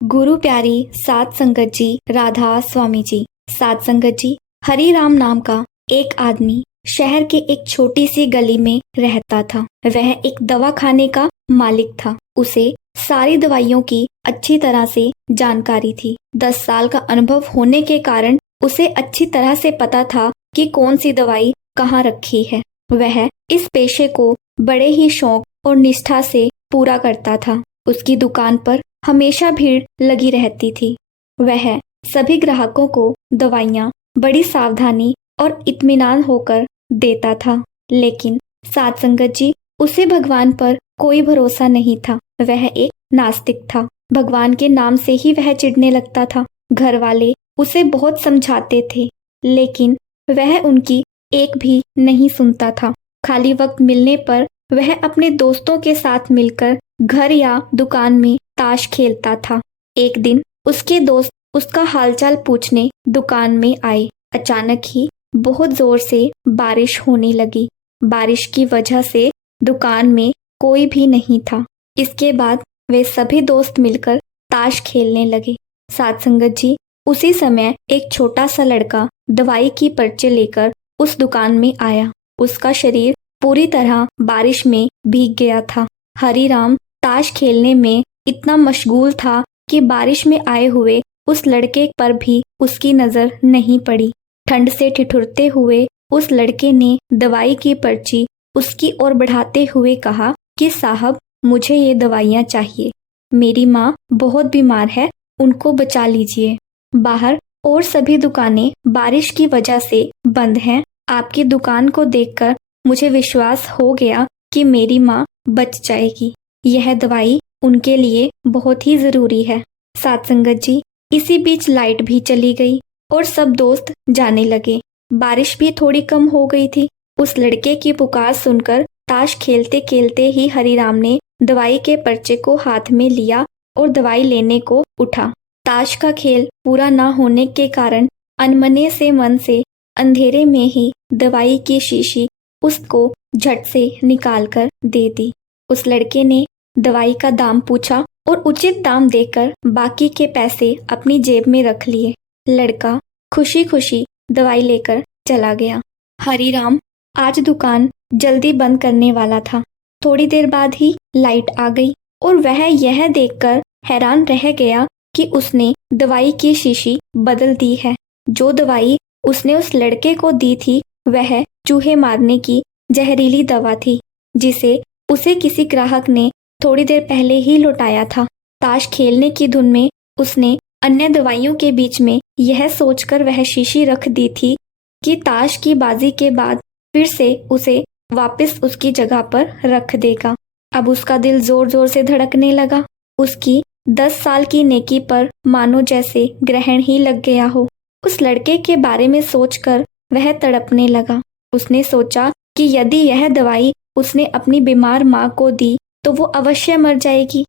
गुरु प्यारी सात संगत जी, राधा स्वामी जी। सात संगत जी, हरि राम नाम का एक आदमी शहर के एक छोटी सी गली में रहता था। वह एक दवाखाने का मालिक था। उसे सारी दवाइयों की अच्छी तरह से जानकारी थी। 10 साल का अनुभव होने के कारण उसे अच्छी तरह से पता था कि कौन सी दवाई कहाँ रखी है। वह इस पेशे को बड़े ही शौक और निष्ठा से पूरा करता था। उसकी दुकान पर हमेशा भीड़ लगी रहती थी। वह सभी ग्राहकों को दवाइयाँ बड़ी सावधानी और इत्मीनान होकर देता था। लेकिन सात संगत जी, उसे भगवान पर कोई भरोसा नहीं था। वह एक नास्तिक था। भगवान के नाम से ही वह चिढ़ने लगता था। घर वाले उसे बहुत समझाते थे, लेकिन वह उनकी एक भी नहीं सुनता था। खाली वक्त मिलने पर वह अपने दोस्तों के साथ मिलकर घर या दुकान में ताश खेलता था। एक दिन उसके दोस्त उसका हालचाल पूछने दुकान में आए। अचानक ही बहुत जोर से बारिश होने लगी। बारिश की वजह से दुकान में कोई भी नहीं था। इसके बाद वे सभी दोस्त मिलकर ताश खेलने लगे। सात संगत जी, उसी समय एक छोटा सा लड़का दवाई की पर्ची लेकर उस दुकान में आया। उसका शरीर पूरी तरह बारिश में भीग गया था। हरि राम ताश खेलने में इतना मशगूल था कि बारिश में आए हुए उस लड़के पर भी उसकी नजर नहीं पड़ी। ठंड से ठिठुरते हुए उस लड़के ने दवाई की पर्ची उसकी ओर बढ़ाते हुए कहा कि साहब, मुझे ये दवाइयाँ चाहिए। मेरी माँ बहुत बीमार है, उनको बचा लीजिए। बाहर और सभी दुकानें बारिश की वजह से बंद हैं। आपकी दुकान को देखकर मुझे विश्वास हो गया कि मेरी माँ बच जाएगी। यह दवाई उनके लिए बहुत ही जरूरी है। सात संगत जी, इसी बीच लाइट भी चली गई और सब दोस्त जाने लगे। बारिश भी थोड़ी कम हो गई थी। उस लड़के की पुकार सुनकर ताश खेलते खेलते ही हरिराम ने दवाई के पर्चे को हाथ में लिया और दवाई लेने को उठा। ताश का खेल पूरा न होने के कारण अनमने से मन से अंधेरे में ही दवाई की शीशी उसको झट से निकाल कर दे दी। उस लड़के ने दवाई का दाम पूछा और उचित दाम देकर बाकी के पैसे अपनी जेब में रख लिए। लड़का खुशी खुशी दवाई लेकर चला गया। हरिराम आज दुकान जल्दी बंद करने वाला था। थोड़ी देर बाद ही लाइट आ गई और वह यह देखकर हैरान रह गया कि उसने दवाई की शीशी बदल दी है। जो दवाई उसने उस लड़के को दी थी वह चूहे मारने की जहरीली दवा थी, जिसे उसे किसी ग्राहक ने थोड़ी देर पहले ही लौटाया था। ताश खेलने की धुन में उसने अन्य दवाइयों के बीच में यह सोचकर वह शीशी रख दी थी कि ताश की बाजी के बाद फिर से उसे वापस उसकी जगह पर रख देगा। अब उसका दिल जोर जोर से धड़कने लगा। उसकी 10 साल की नेकी पर मानो जैसे ग्रहण ही लग गया हो। उस लड़के के बारे में सोचकर वह तड़पने लगा। उसने सोचा कि यदि यह दवाई उसने अपनी बीमार माँ को दी तो वो अवश्य मर जाएगी,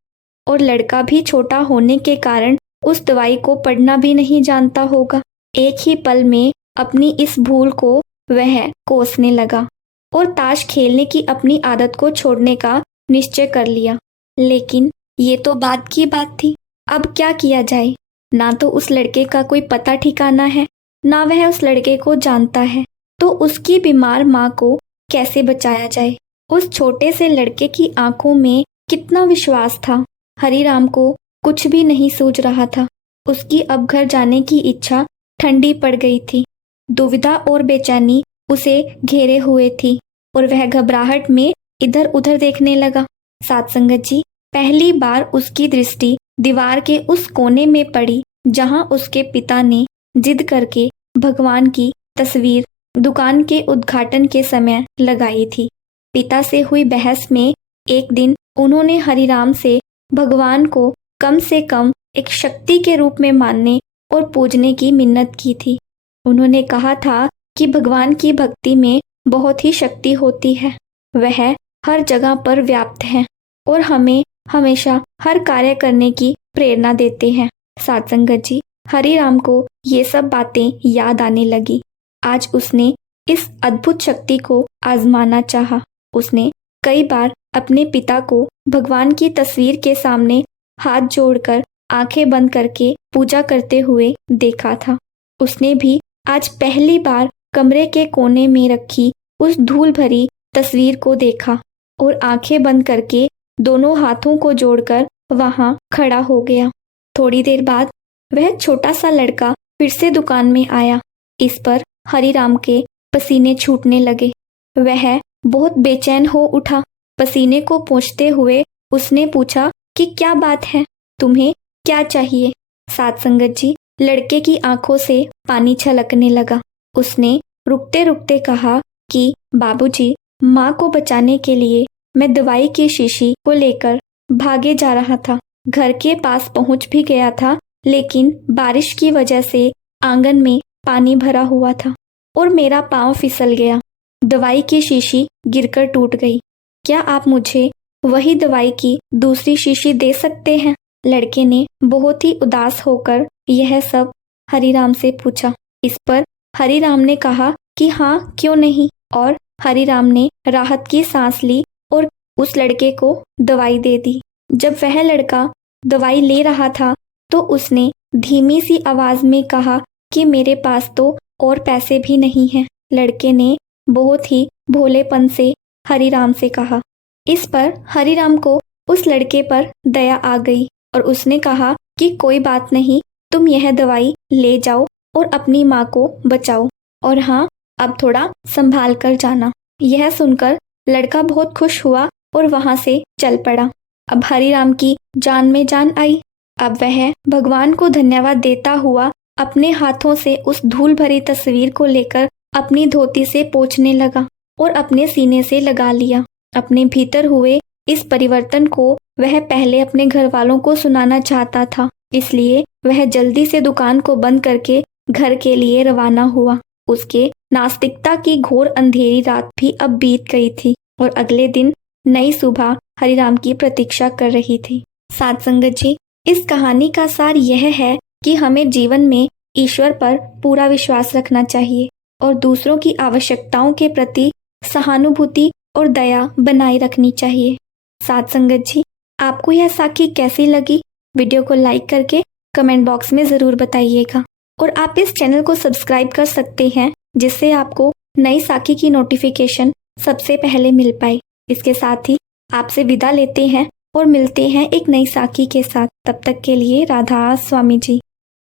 और लड़का भी छोटा होने के कारण उस दवाई को पढ़ना भी नहीं जानता होगा। एक ही पल में अपनी इस भूल को वह कोसने लगा और ताश खेलने की अपनी आदत को छोड़ने का निश्चय कर लिया। लेकिन ये तो बाद की बात थी। अब क्या किया जाए? ना तो उस लड़के का कोई पता ठिकाना है, ना वह उस लड़के को जानता है। तो उसकी बीमार माँ को कैसे बचाया जाए? उस छोटे से लड़के की आंखों में कितना विश्वास था। हरिराम को कुछ भी नहीं सूझ रहा था। उसकी अब घर जाने की इच्छा ठंडी पड़ गई थी। दुविधा और बेचैनी उसे घेरे हुए थी और वह घबराहट में इधर उधर देखने लगा। सात संगत जी, पहली बार उसकी दृष्टि दीवार के उस कोने में पड़ी जहां उसके पिता ने जिद करके भगवान की तस्वीर दुकान के उद्घाटन के समय लगाई थी। पिता से हुई बहस में एक दिन उन्होंने हरिराम से भगवान को कम से कम एक शक्ति के रूप में मानने और पूजने की मिन्नत की थी। उन्होंने कहा था कि भगवान की भक्ति में बहुत ही शक्ति होती है। वह हर जगह पर व्याप्त है और हमें हमेशा हर कार्य करने की प्रेरणा देते हैं। सात संगत जी, हरिराम को ये सब बातें याद आने लगी। आज उसने इस अद्भुत शक्ति को आजमाना चाहा। उसने कई बार अपने पिता को भगवान की तस्वीर के सामने हाथ जोड़कर आंखें बंद करके पूजा करते हुए देखा था। उसने भी आज पहली बार कमरे के कोने में रखी उस धूल भरी तस्वीर को देखा और आंखें बंद करके दोनों हाथों को जोड़कर वहां खड़ा हो गया। थोड़ी देर बाद वह छोटा सा लड़का फिर से दुकान में आया। इस पर हरिराम के पसीने छूटने लगे। वह बहुत बेचैन हो उठा। पसीने को पोंछते हुए उसने पूछा कि क्या बात है, तुम्हें क्या चाहिए? साध संगत जी, लड़के की आंखों से पानी छलकने लगा। उसने रुकते रुकते कहा कि बाबूजी, माँ को बचाने के लिए मैं दवाई की शीशी को लेकर भागे जा रहा था। घर के पास पहुंच भी गया था, लेकिन बारिश की वजह से आंगन में पानी भरा हुआ था और मेरा पांव फिसल गया। दवाई की शीशी गिरकर टूट गई। क्या आप मुझे वही दवाई की दूसरी शीशी दे सकते हैं? लड़के ने बहुत ही उदास होकर यह सब हरिराम से पूछा। इस पर हरिराम ने कहा कि हाँ, क्यों नहीं। और हरिराम ने राहत की सांस ली और उस लड़के को दवाई दे दी। जब वह लड़का दवाई ले रहा था तो उसने धीमी सी आवाज में कहा कि मेरे पास तो और पैसे भी नहीं हैं। लड़के ने बहुत ही भोलेपन से हरिराम से कहा। इस पर हरिराम को उस लड़के पर दया आ गई और उसने कहा कि कोई बात नहीं, तुम यह दवाई ले जाओ और अपनी माँ को बचाओ, और हाँ, अब थोड़ा संभाल कर जाना। यह सुनकर लड़का बहुत खुश हुआ और वहां से चल पड़ा। अब हरिराम की जान में जान आई। अब वह भगवान को धन्यवाद देता हुआ अपने हाथों से उस धूल भरी तस्वीर को लेकर अपनी धोती से पोंछने लगा और अपने सीने से लगा लिया। अपने भीतर हुए इस परिवर्तन को वह पहले अपने घर वालों को सुनाना चाहता था, इसलिए वह जल्दी से दुकान को बंद करके घर के लिए रवाना हुआ। उसके नास्तिकता की घोर अंधेरी रात भी अब बीत गई थी और अगले दिन नई सुबह हरिराम की प्रतीक्षा कर रही थी। साध संगत जी, इस कहानी का सार यह है कि हमें जीवन में ईश्वर पर पूरा विश्वास रखना चाहिए और दूसरों की आवश्यकताओं के प्रति सहानुभूति और दया बनाए रखनी चाहिए। साध संगत जी, आपको यह साखी कैसी लगी? वीडियो को लाइक करके कमेंट बॉक्स में ज़रूर बताइएगा और आप इस चैनल को सब्सक्राइब कर सकते हैं, जिससे आपको नई साखी की नोटिफिकेशन सबसे पहले मिल पाए। इसके साथ ही आपसे विदा लेते हैं और मिलते हैं एक नई साखी के साथ। तब तक के लिए राधा स्वामी जी।